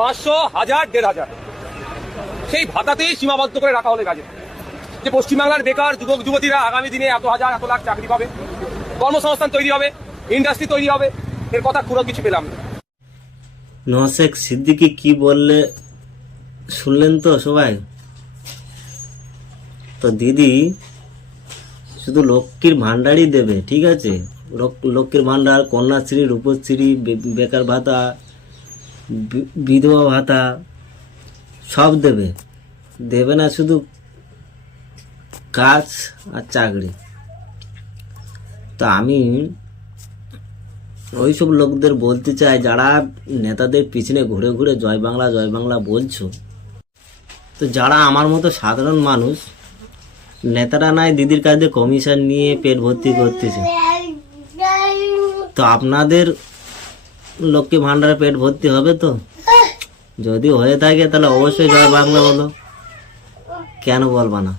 500, 1000, 1500 সেই ভাতাতেই সীমাবদ্ধ করে রাখা হলে কাজে যে পশ্চিমবাংলার বেকার যুবক যুবতীরা আগামী দিনে এত হাজার এত লাখ চাকরি পাবে, কর্মসংস্থান তৈরি হবে, ইন্ডাস্ট্রি তৈরি হবে, এর কথা পুরো কিছু পেলাম না। নওশেখ সিদ্দিকী কি বললে শুনলেন তো সবাই? তো দিদি শুধু লক্ষ্মীর ভান্ডারই দেবে, ঠিক আছে? লক্ষ্মীর ভান্ডার, কন্যাশ্রী, রূপশ্রী, বেকার ভাতা, বিধবা ভাতা সব দেবে। দেবে না শুধু কাজ আর চাকরি। তো আমি ওইসব লোকদের বলতে চাই, যারা নেতাদের পিছনে ঘুরে ঘুরে জয় বাংলা বলছো, তো যারা আমার মতো সাধারণ মানুষ, নেতারা নাই দিদির কাছে কমিশন নিয়ে পেট ভর্তি করতেছে, তো আপনাদের লক্ষ্মী ভান্ডারে পেট ভর্তি হবে তো? যদি হয়ে থাকে তাহলে অবশ্যই জয় বাংলা বলো, কেন বলবা না?